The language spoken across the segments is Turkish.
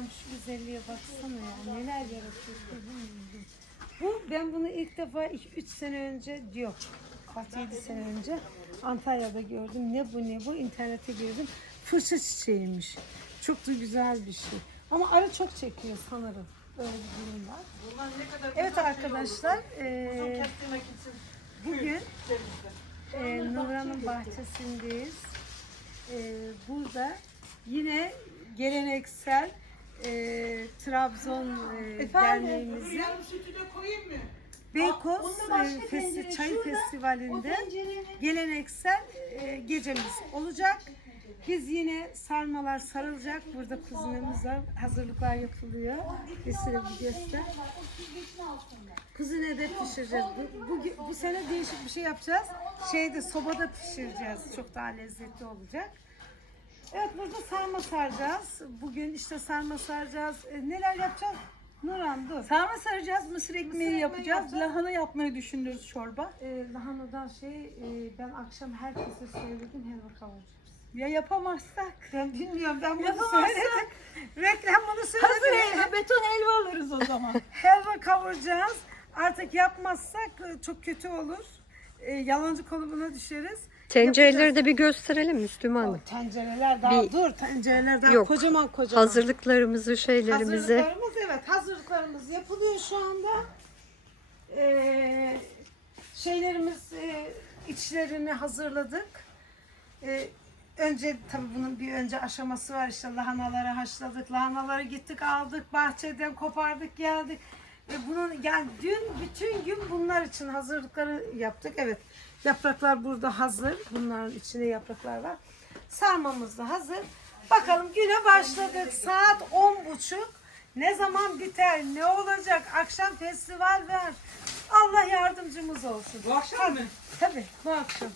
Allah'ım şu güzelliğe baksana ya. Neler yaratıyor. Bu ben bunu ilk defa 3 sene önce yok 6-7 sene önce Antalya'da gördüm. Ne bu ne bu internete girdim. Fırça çiçeğiymiş. Çok da güzel bir şey. Ama arı çok çekiyor sanırım. Öyle bir durum var. Bunlar ne kadar Evet arkadaşlar. Uzun eee kestirmek için bugün elimizde. e, Nurhan'ın bahçesindeyiz. E, burada yine geleneksel e, Trabzon e, derneğimizin Yarım sütü de koyayım mı? Beykoz Onda başka e, tencere Çay şurada. O Festivali'nde tencerenin geleneksel e, gecemiz olacak. Biz yine sarmalar sarılacak. Burada kuzinemiz var. Hazırlıklar yapılıyor. Bir sürü bir göster. Kuzine de pişireceğiz. Bu, bu, bu sene değişik bir şey yapacağız. Şeyde sobada pişireceğiz. Çok daha lezzetli olacak. Evet burada sarma saracağız. Bugün işte sarma saracağız. E, neler yapacağız? Nurhan dur. Sarma saracağız, mısır ekmeği ekmeği yapacağız, yapacağız. lahana yapmayı düşünüyoruz çorba. E, lahanadan şey e, ben akşam herkese söyledim helva kavuracağız. Ya yapamazsak? Ben bilmiyorum ben bunu Yapamazsak? söyledim. Reklam bunu Hazır söyledim. helva, beton helva alırız o zaman. helva kavuracağız. Artık yapmazsak e, çok kötü olur. E, yalancı konumuna düşeriz. Tencereleri de bir gösterelim Müslüman Hanım. Tencereler daha Bir- dur. Tencereler daha Yok. kocaman kocaman. Hazırlıklarımızı, şeylerimizi. Hazırlıklarımız evet hazırlıklarımız yapılıyor şu anda. Ee, şeylerimiz e, içlerini hazırladık. Ee, önce tabii bunun bir önce aşaması var işte lahanaları haşladık. Lahanaları gittik aldık bahçeden kopardık geldik. Ve bunun yani dün bütün gün bunlar için hazırlıkları yaptık. Evet yapraklar burada hazır. Bunların içinde yapraklar var. Sarmamız da hazır. Bakalım güne başladık. Saat on buçuk. Ne zaman biter? Ne olacak? Akşam festival var. Allah yardımcımız olsun. Bu akşam mı? Tabii bu akşam.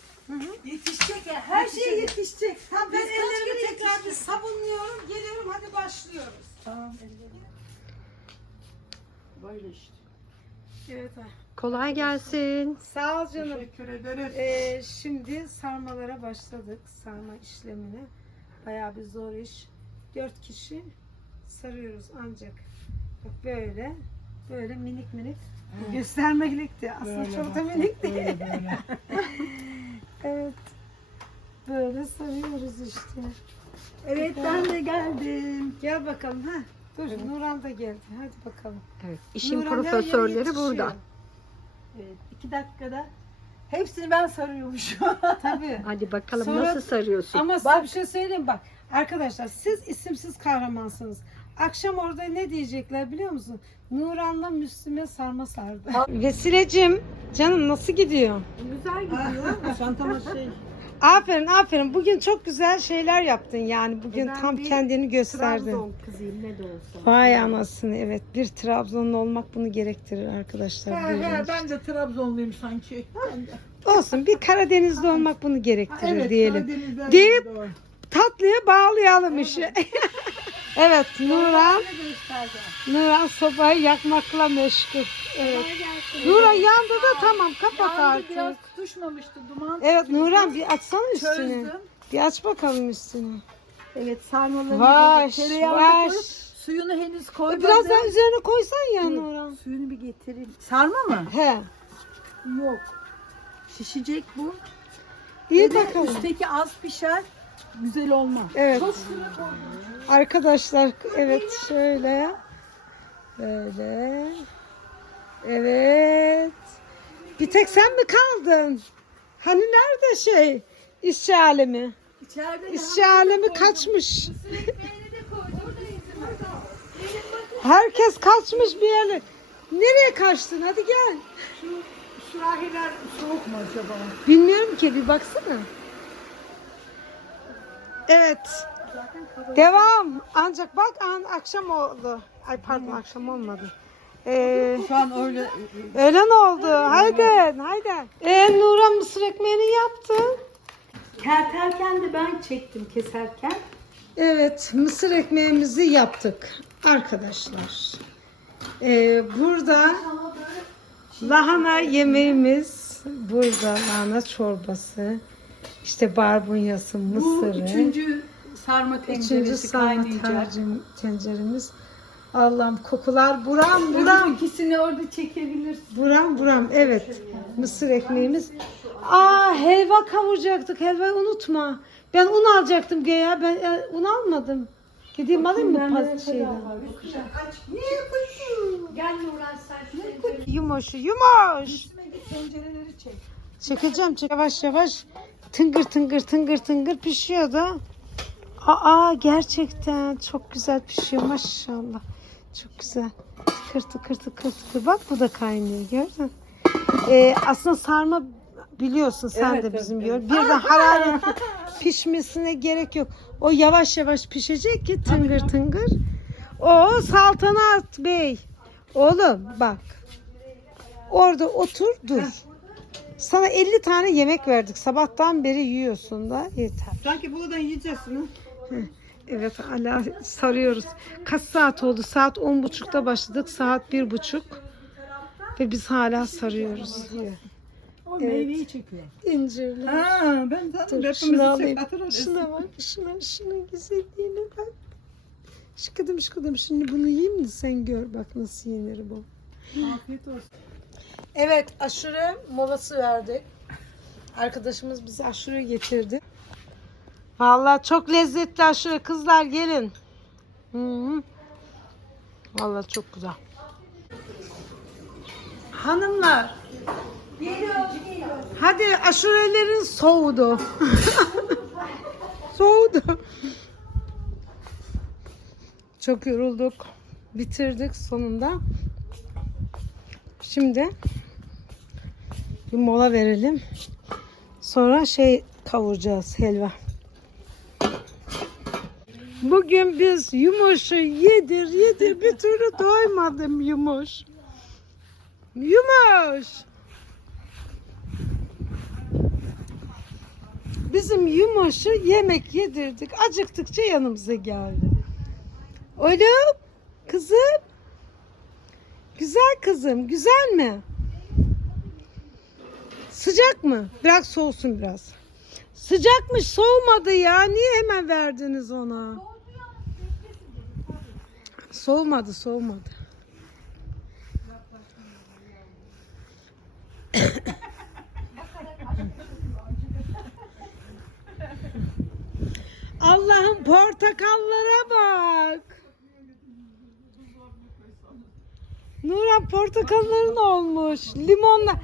Yetişecek ya, her şey yetişecek. Tamam ben ellerimi tekrar bir sabunluyorum. Geliyorum hadi başlıyoruz. Tamam. Böyle işte. Evet. Kolay gelsin. Sağ ol canım. Teşekkür ederiz. Ee, şimdi sarmalara başladık. Sarma işlemine. Bayağı bir zor iş. Dört kişi sarıyoruz ancak. Bak böyle. Böyle minik minik. Göstermelikti. Aslında Böyle çok da bak, minik değil. böyle, böyle. Evet. Böyle sarıyoruz işte. Evet ben de geldim. Gel bakalım ha. Dur Nurhan da geldi. Hadi bakalım. Evet, işin yere profesörleri burada. Evet, iki dakikada hepsini ben sarıyormuşum. Tabii. Hadi bakalım Sonra- nasıl sarıyorsun? Ama size bir şey söyleyeyim bak. Arkadaşlar siz isimsiz kahramansınız. Akşam orada ne diyecekler biliyor musun? Nuran'la Müslüme sarma sardı. Vesilecim canım nasıl gidiyor? Güzel gidiyor. Çantama şey. Aferin aferin. Bugün çok güzel şeyler yaptın yani. Bugün Ben tam bir kendini gösterdin. Trabzon kızıyım ne de olsa. Vay anasını evet. Bir Trabzonlu olmak bunu gerektirir arkadaşlar. He he Buyurun. ben de Trabzonluyum sanki. Ben de. Olsun bir Karadenizli olmak bunu Ha, gerektirir evet diyelim. Karadeniz'den Deyip- doğru. Tatlıya bağlayalım işi. evet Nuran. Nuran sobayı yakmakla meşgul. Evet. Nuran yandı da tamam kapat artık. biraz tutuşmamıştı duman. Evet Nuran bir açsana üstünü. Çözdüm. Bir aç bakalım üstünü. Evet sarmalarını Vaş, tereyağını koyup suyunu henüz koymadım. Biraz daha üzerine koysan ya Dur, Nuran. Suyunu bir getireyim. Sarma mı? He. Yok. Şişecek bu. İyi de bakalım. Üstteki az pişer. Güzel olmaz. Evet. Arkadaşlar evet şöyle. Böyle. Evet. Bir tek sen mi kaldın? Hani nerede şey? İşçi alemi. İçeride İşçi alemi kaçmış. Herkes kaçmış bir yere. Nereye kaçtın? Hadi gel. Şu sürahiler soğuk mu acaba? Bilmiyorum ki bir baksana. Evet. Devam. Ancak bak an akşam oldu. Ay pardon akşam olmadı. Ee, Şu an öyle öğlen oldu. Haydi, haydi. Ee, Nuran mısır ekmeğini yaptı. Kerterken de ben çektim keserken. Evet, mısır ekmeğimizi yaptık arkadaşlar. Ee, burada lahana yemeğimiz, burada lahana çorbası, işte barbunyası, Bu mısırı. üçüncü sarma Üçüncü tenceresi sarma kaynayacak. tencere- tenceremiz. Allah'ım kokular buram buram. Buram ikisini orada çekebilirsin. Buram buram evet. Mısır ekmeğimiz. Aa helva kavuracaktık. Helvayı unutma. Ben un alacaktım ya. Ben e, un almadım. Gideyim alayım mı pas şeyden? Gel Nurhan sen Yumoş, yumoş. Tencereleri çek. Çekeceğim, çek. Yavaş yavaş. Tıngır tıngır tıngır tıngır pişiyor da. Aa gerçekten çok güzel pişiyor maşallah. Çok güzel. Tıkır tıkır tıkır tıkır. Bak bu da kaynıyor gördün. Ee, aslında sarma biliyorsun sen de bizim diyor. Birden hararetli pişmesine gerek yok. O yavaş yavaş pişecek ki tıngır tıngır. O saltanat bey. Oğlum bak. Orada otur dur. Sana 50 tane yemek verdik. Sabahtan beri yiyorsun da yeter. Sanki buradan yiyeceğiz mi? Evet hala sarıyoruz. Kaç saat oldu? Saat 10.30'da başladık. Saat 1.30. Ve biz hala sarıyoruz. O Evet. meyveyi çekiyor. İncirli. Ha ben de Dur, şunu alayım. Şuna bak. Şuna, şunun güzelliğine bak. Şıkıdım şıkıdım. Şimdi bunu yiyeyim de sen gör bak nasıl yenir bu. Afiyet olsun. Evet aşure molası verdik. Arkadaşımız bize aşure getirdi. Vallahi çok lezzetli aşure kızlar gelin. Hı -hı. Vallahi çok güzel. Hanımlar. Hadi aşurelerin soğudu. soğudu. Çok yorulduk. Bitirdik sonunda. Şimdi bir mola verelim. Sonra şey kavuracağız helva. Bugün biz yumuşu yedir yedir bir türlü doymadım yumuş. Yumuş. Bizim yumuşu yemek yedirdik. Acıktıkça yanımıza geldi. Oğlum kızım. Güzel kızım, güzel mi? Sıcak mı? Bırak soğusun biraz. Sıcakmış, soğumadı ya. Niye hemen verdiniz ona? Soğumadı, soğumadı. Allah'ım portakallara bak. Nuran portakalların olmuş. Limonla.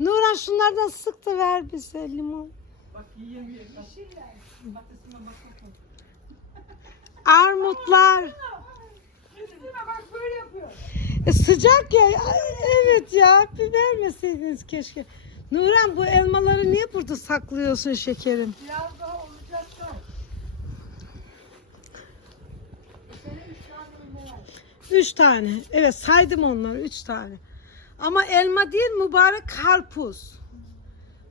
Nuran şunlardan sık da ver bize limon. Armutlar. E, sıcak ya. Evet ya. Bir vermeseydiniz keşke. Nuran bu elmaları niye burada saklıyorsun şekerim? Biraz daha olacak da. Üç tane. Evet saydım onları. Üç tane. Ama elma değil mübarek karpuz.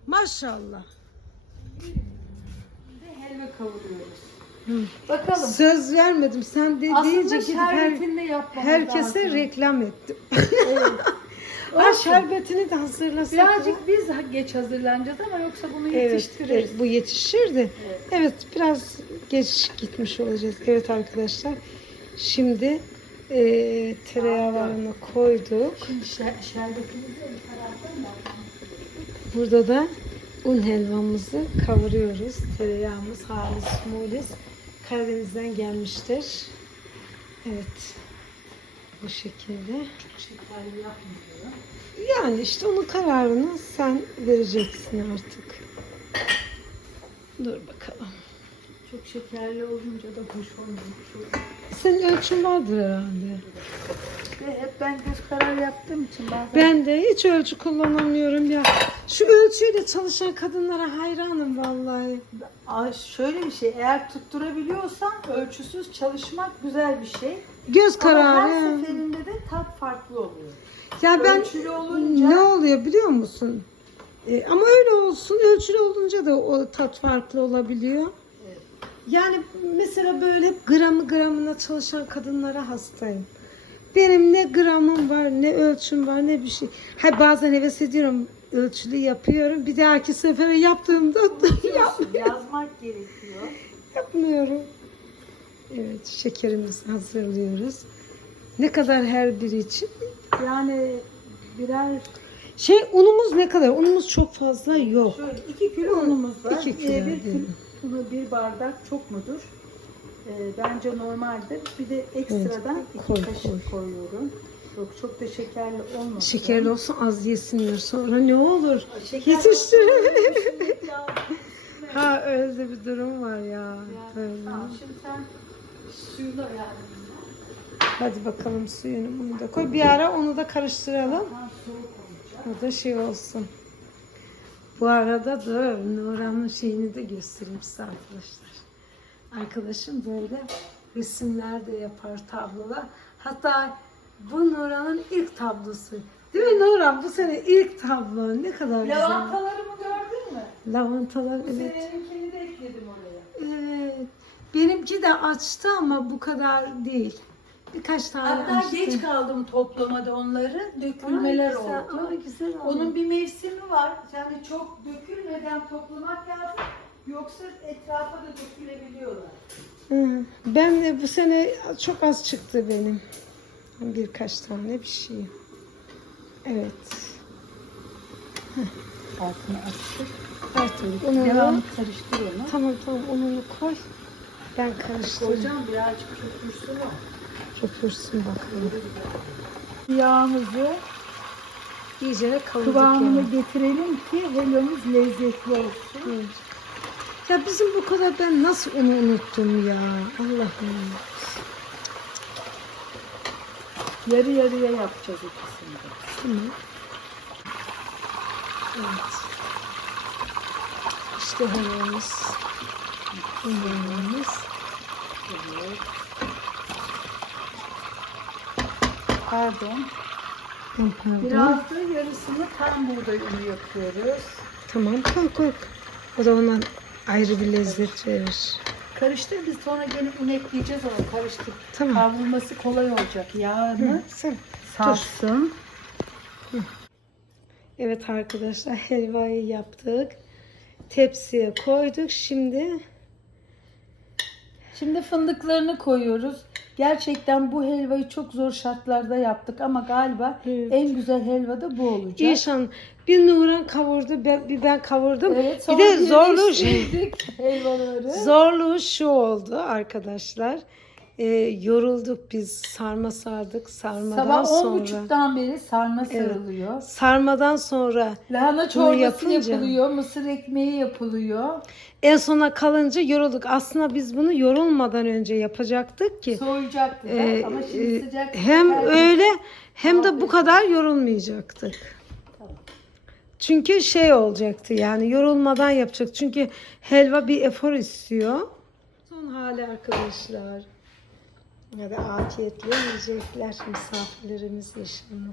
Maşallah. helva kavuruyoruz. Bakalım. Söz vermedim. Sen de Aslında deyince gidip her, şerbetini de yapmamız herkese lazım. reklam ettim. Evet. Olsun. şerbetini de hazırlasak. ya. Birazcık biz geç hazırlanacağız ama yoksa bunu Evet, yetiştiririz. evet, bu yetişirdi. Evet. Evet, biraz geç gitmiş olacağız. Evet arkadaşlar. Şimdi e, tereyağlarını koyduk. Şimdi Burada da un helvamızı kavuruyoruz. Tereyağımız halis mulis Karadeniz'den gelmiştir. Evet. Bu şekilde. çok şekerli yapmıyor. Yani işte onun kararını sen vereceksin artık. Dur bakalım. Çok şekerli olunca da hoş olmuyor. Çok- Senin ölçün vardır herhalde. Ve hep ben göz karar yaptığım için bazen Ben de hiç ölçü kullanamıyorum ya. Şu ölçüyle çalışan kadınlara hayranım vallahi. Şöyle bir şey eğer tutturabiliyorsan ölçüsüz çalışmak güzel bir şey. Göz Ama kararı. her ya. seferinde de tat farklı oluyor. Ya ben Ölçülü olunca ne oluyor biliyor musun? E, ama öyle olsun. Ölçülü olunca da o tat farklı olabiliyor. Yani mesela böyle gramı gramına çalışan kadınlara hastayım. Benim ne gramım var, ne ölçüm var, ne bir şey. Ha bazen heves ediyorum, ölçülü yapıyorum. Bir dahaki sefere yaptığımda yap, yazmak gerekiyor. yapmıyorum. Evet şekerimizi hazırlıyoruz. Ne kadar her biri için? Yani birer Şey unumuz ne kadar? Unumuz çok fazla yok. şöyle 2 kilo unumuz var. İki kilo Ee, bir, değil kilo, mi? unu- bir bardak çok mudur? Ee, bence normaldir. Bir de ekstradan Evet, iki koy, kaşık koy. koyuyorum. Yok çok da şekerli olmasın. Şekerli olsun az yesinler sonra ne olur. Şeker Yetiştirelim. Ya, Ha öyle bir durum var ya. yani, Böyle. tamam, şimdi sen suyla yani. Hadi bakalım suyunu bunu da koy. Bir ara onu da karıştıralım. O da şey olsun. Bu arada dur Nurhan'ın şeyini de göstereyim size arkadaşlar. Arkadaşım böyle resimler de yapar tablolar. Hatta bu Nurhan'ın ilk tablosu. Değil mi Nurhan? Bu sene ilk tablo. Ne kadar güzel. Lavantalarımı gördün mü? Lavantalar Bu evet. seneninkini de ekledim oraya. Evet. Benimki de açtı ama bu kadar değil. Birkaç tane Hatta açtı. geç kaldım toplamada onları. Dökülmeler Ay, güzel, oldu. ay, güzel oldu. Onun bir mevsimi var. Yani çok dökülmeden toplamak lazım. Yoksa etrafa da dökülebiliyorlar. Hı. Ben de bu sene çok az çıktı benim. Birkaç tane bir şey. Evet. Altını açtık. Artık onu Devamlı karıştır onu. Tamam tamam ununu koy. Ben karıştırayım. Koyacağım birazcık köpürsün o. Köpürsün bakalım. Yağımızı İyice kavurduk kıvamını yani. getirelim ki helvamız lezzetli olsun. Evet. Ya bizim bu kadar ben nasıl onu unuttum ya. Allah'ım. Yarı yarıya yapacağız ikisini de. Tamam. Evet. İşte helvamız. Helvamız. Evet. Pardon. Pardon. Biraz da yarısını tam buğday unu yapıyoruz. Tamam koy koy. O da ona ayrı bir lezzet verir. Karıştır biz sonra gelip un ekleyeceğiz ama karıştır. Tamam. Kavrulması kolay olacak. Yağını Hı, sarsın. Evet arkadaşlar helvayı yaptık. Tepsiye koyduk. Şimdi Şimdi fındıklarını koyuyoruz. Gerçekten bu helvayı çok zor şartlarda yaptık ama galiba Evet. en güzel helva da bu olacak. İnşallah bir Nuran kavurdu, ben, bir ben kavurdum. Evet, bir de zorluğu şey, helvaları. zorluğu şu oldu arkadaşlar. Ee, yorulduk biz sarma sardık sarmadan Sabah on sonra. buçuktan beri sarma Evet. sarılıyor. Sarmadan sonra Lahana çorbası yapınca- yapılıyor, mısır ekmeği yapılıyor. en sona kalınca yorulduk. Aslında biz bunu yorulmadan önce yapacaktık ki. Soğuyacaktı da Ee, ama şimdi e, sıcak. hem öyle hem de bu kadar yorulmayacaktık. Tamam. Çünkü şey olacaktı yani yorulmadan yapacak. Çünkü helva bir efor istiyor. Son hali arkadaşlar. Hadi afiyetle yiyecekler misafirlerimiz inşallah.